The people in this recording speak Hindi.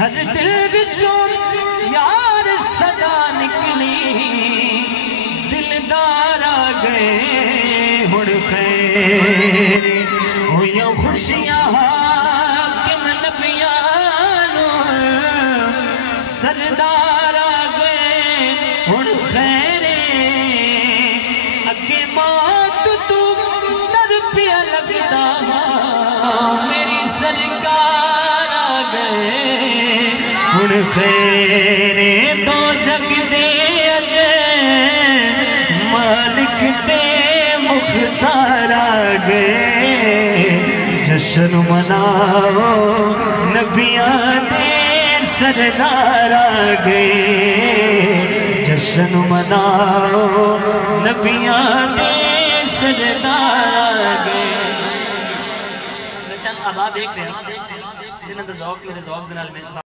हर दिल विचों यार सदा निकली, दिलदार आ गए हुण खैर होया खुशियां हाकिम नबियां सरदार आ गए हुण खैरे। अगे मौत तू डर पिया लगदा मेरी सरकार आ गए हुण खैरे। तो जग दे अजय मालिक ते मुख्तार आ गए। जश्न मनाओ नबियां दे सरदार आ गए। जश्न मनाओ नबियां दे सरदार आ गए। चंद आबाद देख रहे हैं जिन्होंने ज़ौक़ मेरे ज़ौक़ दे नाल